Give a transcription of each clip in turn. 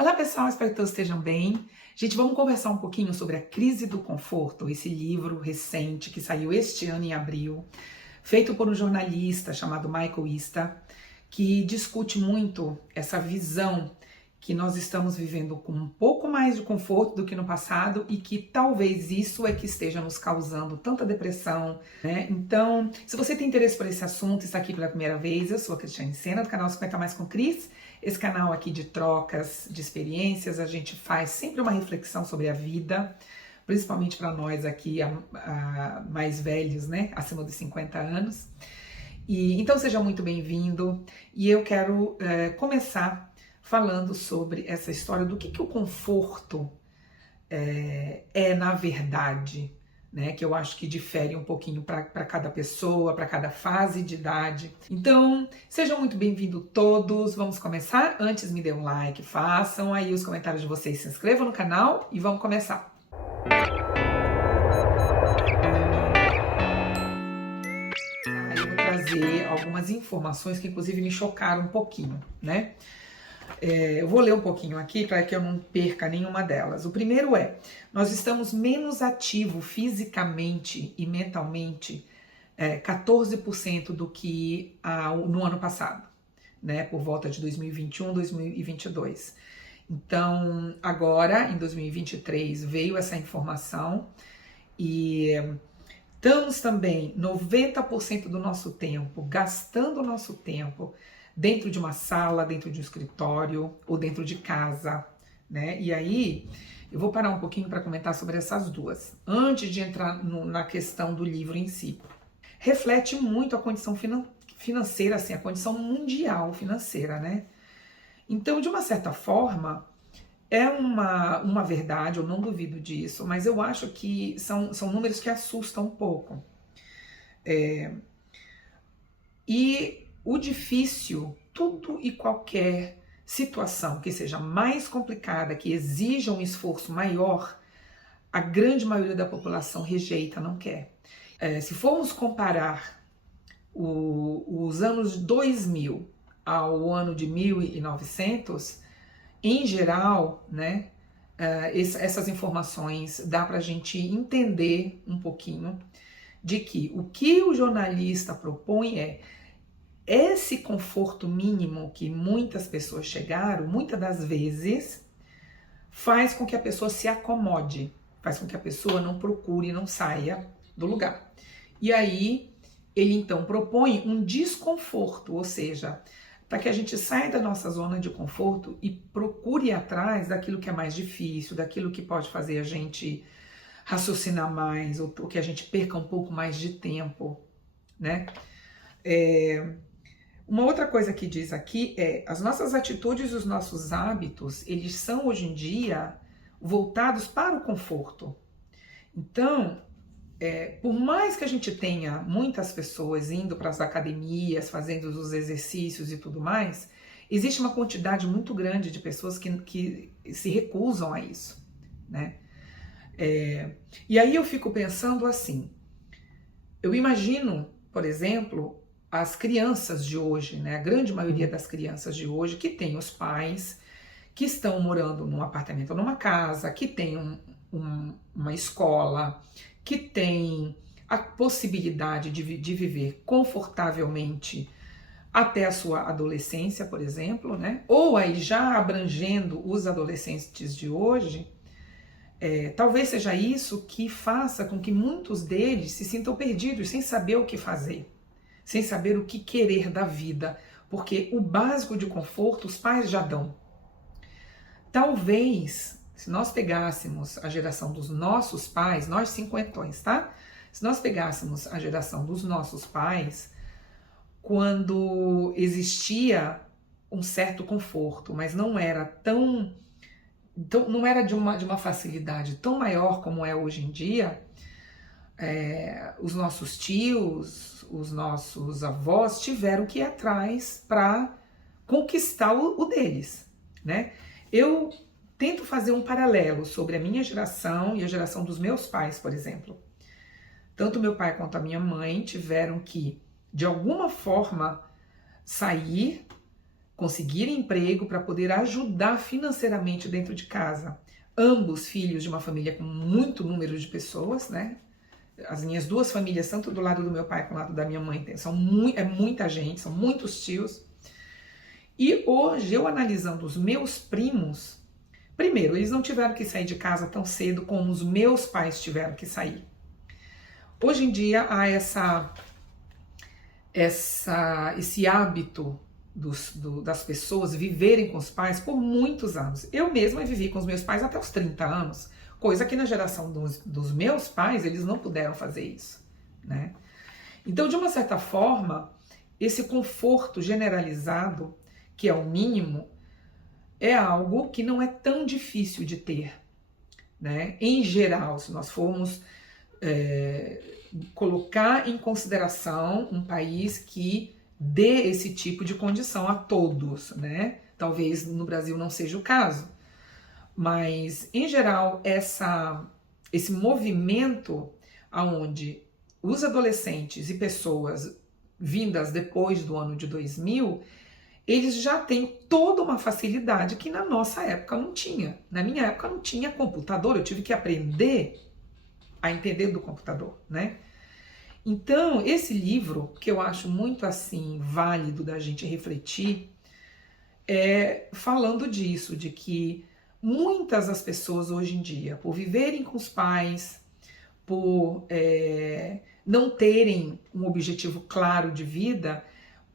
Olá pessoal, espero que todos estejam bem. Gente, vamos conversar um pouquinho sobre A Crise do Conforto, esse livro recente que saiu este ano em abril, feito por um jornalista chamado Michael Ista, que discute muito essa visão que nós estamos vivendo com um pouco mais de conforto do que no passado e que talvez isso é que esteja nos causando tanta depressão, né? Então, se você tem interesse por esse assunto, está aqui pela primeira vez, eu sou a Cristiane Sena, do canal 50 Mais com Cris. Esse canal aqui de trocas, de experiências, a gente faz sempre uma reflexão sobre a vida, principalmente para nós aqui mais velhos, né? Acima dos 50 anos. Então seja muito bem-vindo e eu quero começar falando sobre essa história do que o conforto na verdade, né? Que eu acho que difere um pouquinho para cada pessoa, para cada fase de idade. Então, sejam muito bem-vindos todos. Vamos começar? Antes me dê um like, façam aí os comentários de vocês, se inscrevam no canal e vamos começar. Eu vou trazer algumas informações que inclusive me chocaram um pouquinho, né? Eu vou ler um pouquinho aqui para que eu não perca nenhuma delas. O primeiro nós estamos menos ativos fisicamente e mentalmente 14% do que no ano passado, né? Por volta de 2021, 2022. Então, agora, em 2023, veio essa informação e estamos também 90% do nosso tempo, gastando o nosso tempo dentro de uma sala, dentro de um escritório ou dentro de casa, né? E aí eu vou parar um pouquinho para comentar sobre essas duas, antes de entrar na questão do livro em si. Reflete muito a condição financeira, assim, a condição mundial financeira, né? Então, de uma certa forma, é uma verdade, eu não duvido disso, mas eu acho que são números que assustam um pouco. E o difícil, tudo e qualquer situação que seja mais complicada, que exija um esforço maior, a grande maioria da população rejeita, não quer. Se formos comparar os anos 2000 ao ano de 1900, em geral, né, essas informações dá para a gente entender um pouquinho de que o que o jornalista propõe esse conforto mínimo que muitas pessoas chegaram, muitas das vezes, faz com que a pessoa se acomode, faz com que a pessoa não procure, não saia do lugar. E aí, ele então propõe um desconforto, ou seja, para que a gente saia da nossa zona de conforto e procure ir atrás daquilo que é mais difícil, daquilo que pode fazer a gente raciocinar mais, ou que a gente perca um pouco mais de tempo, né? Uma outra coisa que diz aqui as nossas atitudes e os nossos hábitos, eles são hoje em dia voltados para o conforto. Então, por mais que a gente tenha muitas pessoas indo para as academias, fazendo os exercícios e tudo mais, existe uma quantidade muito grande de pessoas que se recusam a isso, né? E aí eu fico pensando assim, eu imagino, por exemplo, as crianças de hoje, né? A grande maioria das crianças de hoje que tem os pais que estão morando num apartamento ou numa casa, que tem uma escola, que tem a possibilidade de viver confortavelmente até a sua adolescência, por exemplo, né? Ou aí já abrangendo os adolescentes de hoje, talvez seja isso que faça com que muitos deles se sintam perdidos, sem saber o que fazer, sem saber o que querer da vida, porque o básico de conforto os pais já dão. Talvez, se nós pegássemos a geração dos nossos pais, nós cinquentões, tá? Se nós pegássemos a geração dos nossos pais, quando existia um certo conforto, mas não era não era de uma facilidade tão maior como é hoje em dia, os nossos tios, os nossos avós tiveram que ir atrás para conquistar o deles, né? Eu tento fazer um paralelo sobre a minha geração e a geração dos meus pais, por exemplo. Tanto meu pai quanto a minha mãe tiveram que, de alguma forma, sair, conseguir emprego para poder ajudar financeiramente dentro de casa. Ambos filhos de uma família com muito número de pessoas, né? As minhas duas famílias, tanto do lado do meu pai quanto do lado da minha mãe, é muita gente, são muitos tios. E hoje, eu analisando os meus primos, primeiro, eles não tiveram que sair de casa tão cedo como os meus pais tiveram que sair. Hoje em dia há esse hábito das pessoas viverem com os pais por muitos anos. Eu mesma vivi com os meus pais até os 30 anos, coisa que na geração dos meus pais eles não puderam fazer isso, né? Então, de uma certa forma, esse conforto generalizado, que é o mínimo, é algo que não é tão difícil de ter, né? Em geral, se nós formos colocar em consideração um país que dê esse tipo de condição a todos, né? Talvez no Brasil não seja o caso, mas em geral esse movimento aonde os adolescentes e pessoas vindas depois do ano de 2000, eles já têm toda uma facilidade que na nossa época não tinha. Na minha época não tinha computador, eu tive que aprender a entender do computador, né? Então, esse livro, que eu acho muito assim válido da gente refletir, falando disso, de que muitas das pessoas hoje em dia, por viverem com os pais, por não terem um objetivo claro de vida,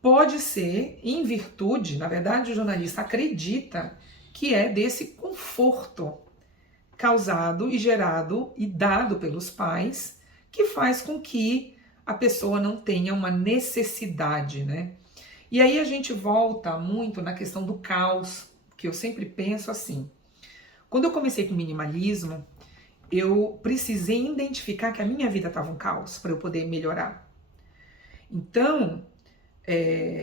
pode ser em virtude, na verdade o jornalista acredita que é desse conforto causado e gerado e dado pelos pais, que faz com que a pessoa não tenha uma necessidade, né? E aí a gente volta muito na questão do caos, que eu sempre penso assim. Quando eu comecei com minimalismo, eu precisei identificar que a minha vida estava um caos para eu poder melhorar. Então,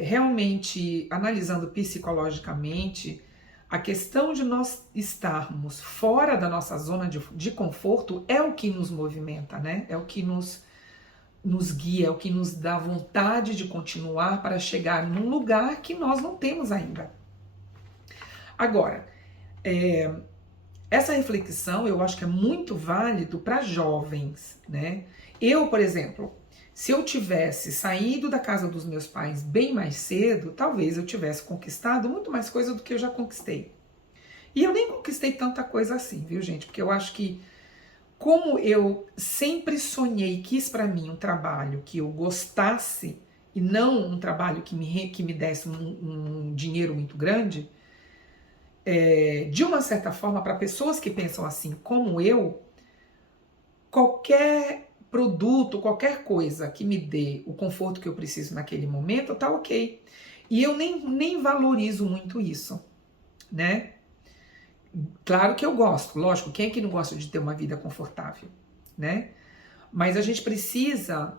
realmente, analisando psicologicamente, a questão de nós estarmos fora da nossa zona de conforto é o que nos movimenta, né? É o que nos guia, é o que nos dá vontade de continuar para chegar num lugar que nós não temos ainda. Agora, essa reflexão eu acho que é muito válido para jovens, né? Eu, por exemplo, se eu tivesse saído da casa dos meus pais bem mais cedo, talvez eu tivesse conquistado muito mais coisa do que eu já conquistei. E eu nem conquistei tanta coisa assim, viu, gente? Porque eu acho que, como eu sempre sonhei, quis para mim um trabalho que eu gostasse e não um trabalho que me desse um dinheiro muito grande, de uma certa forma, para pessoas que pensam assim como eu, qualquer produto, qualquer coisa que me dê o conforto que eu preciso naquele momento, tá ok. E eu nem valorizo muito isso, né? Claro que eu gosto, lógico, quem é que não gosta de ter uma vida confortável, né? Mas a gente precisa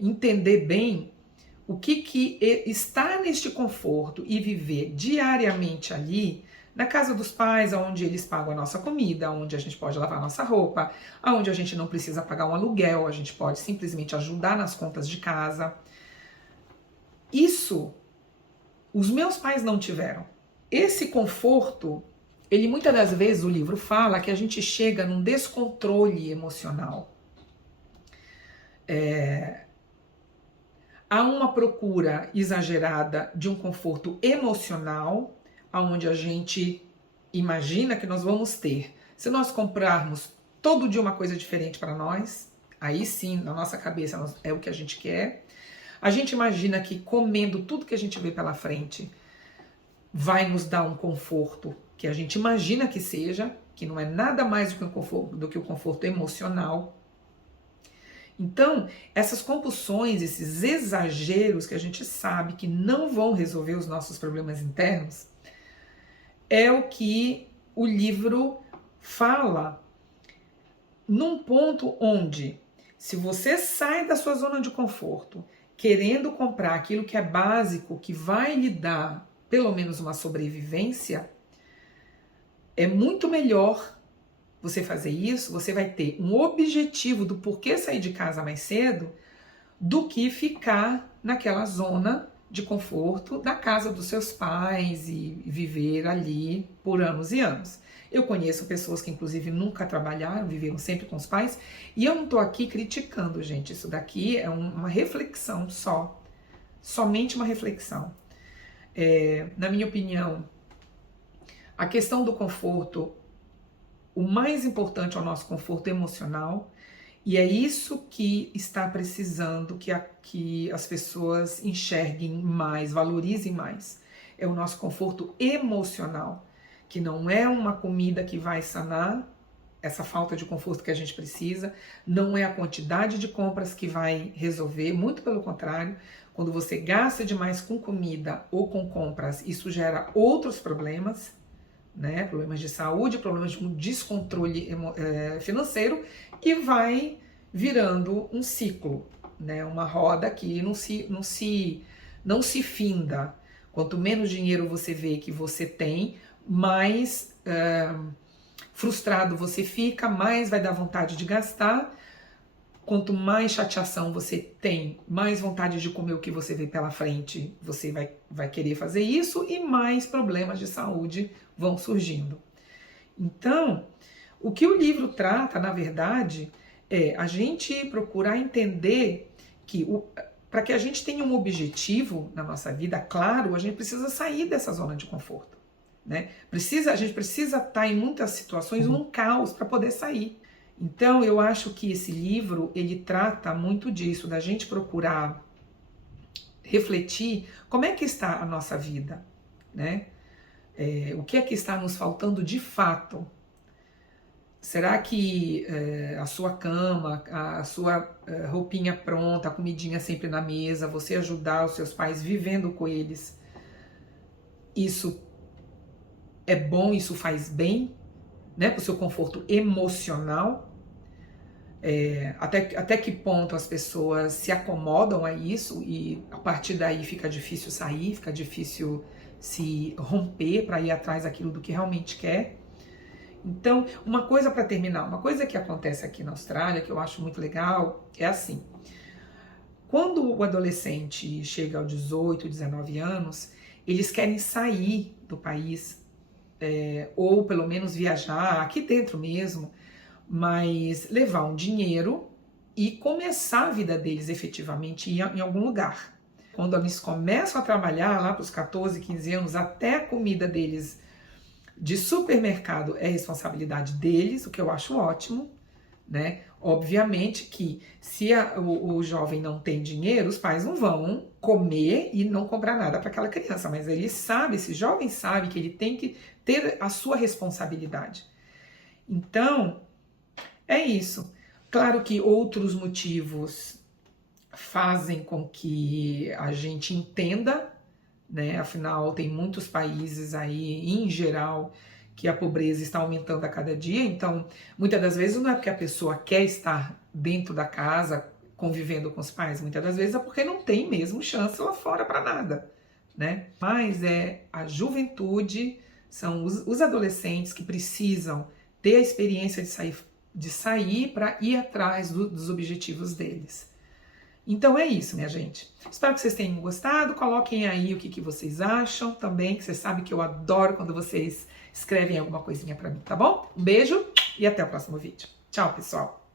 entender bem o que estar neste conforto e viver diariamente ali, na casa dos pais, onde eles pagam a nossa comida, onde a gente pode lavar a nossa roupa, onde a gente não precisa pagar um aluguel, a gente pode simplesmente ajudar nas contas de casa. Isso, os meus pais não tiveram. Esse conforto, ele muitas das vezes, o livro fala que a gente chega num descontrole emocional. Há uma procura exagerada de um conforto emocional, onde a gente imagina que nós vamos ter. Se nós comprarmos todo dia uma coisa diferente para nós, aí sim, na nossa cabeça é o que a gente quer. A gente imagina que comendo tudo que a gente vê pela frente vai nos dar um conforto que a gente imagina que seja, que não é nada mais do que o conforto emocional. Então, essas compulsões, esses exageros que a gente sabe que não vão resolver os nossos problemas internos, é o que o livro fala num ponto onde, se você sai da sua zona de conforto, querendo comprar aquilo que é básico, que vai lhe dar pelo menos uma sobrevivência, é muito melhor você fazer isso, você vai ter um objetivo do porquê sair de casa mais cedo, do que ficar naquela zona de conforto da casa dos seus pais e viver ali por anos e anos. Eu conheço pessoas que inclusive nunca trabalharam, viveram sempre com os pais, e eu não estou aqui criticando, gente. Isso daqui é uma reflexão só, somente uma reflexão. Na minha opinião, a questão do conforto, o mais importante é o nosso conforto emocional, e é isso que está precisando que as pessoas enxerguem mais, valorizem mais. É o nosso conforto emocional, que não é uma comida que vai sanar essa falta de conforto que a gente precisa, não é a quantidade de compras que vai resolver, muito pelo contrário, quando você gasta demais com comida ou com compras, isso gera outros problemas, né? Problemas de saúde, problemas de um descontrole financeiro, e vai virando um ciclo, né? Uma roda que não se finda. Quanto menos dinheiro você vê que você tem, mais frustrado você fica, mais vai dar vontade de gastar. Quanto mais chateação você tem, mais vontade de comer o que você vê pela frente, você vai querer fazer isso, e mais problemas de saúde vão surgindo. Então, o que o livro trata, na verdade, é a gente procurar entender que para que a gente tenha um objetivo na nossa vida, claro, a gente precisa sair dessa zona de conforto, né? A gente precisa estar em muitas situações num caos para poder sair. Então, eu acho que esse livro, ele trata muito disso, da gente procurar refletir como é que está a nossa vida, né? O que é que está nos faltando de fato? Será que a sua cama, a sua roupinha pronta, a comidinha sempre na mesa, você ajudar os seus pais vivendo com eles, isso é bom, isso faz bem, né, para o seu conforto emocional? Até que ponto as pessoas se acomodam a isso e a partir daí fica difícil sair, fica difícil se romper para ir atrás daquilo do que realmente quer. Então, uma coisa para terminar, uma coisa que acontece aqui na Austrália, que eu acho muito legal, é assim: quando o adolescente chega aos 18, 19 anos, eles querem sair do país, ou pelo menos viajar, aqui dentro mesmo, mas levar um dinheiro e começar a vida deles efetivamente em algum lugar. Quando eles começam a trabalhar lá para os 14, 15 anos, até a comida deles de supermercado é responsabilidade deles, o que eu acho ótimo, né? Obviamente que se o jovem não tem dinheiro, os pais não vão comer e não comprar nada para aquela criança, mas ele sabe, esse jovem sabe que ele tem que ter a sua responsabilidade. Então, é isso. Claro que outros motivos fazem com que a gente entenda, né? Afinal, tem muitos países aí, em geral, que a pobreza está aumentando a cada dia. Então, muitas das vezes não é porque a pessoa quer estar dentro da casa, convivendo com os pais. Muitas das vezes é porque não tem mesmo chance lá fora para nada, né? Mas é a juventude, são os adolescentes que precisam ter a experiência de sair para ir atrás dos objetivos deles. Então é isso, minha gente. Espero que vocês tenham gostado. Coloquem aí o que vocês acham também, que vocês sabem que eu adoro quando vocês escrevem alguma coisinha pra mim, tá bom? Um beijo e até o próximo vídeo. Tchau, pessoal!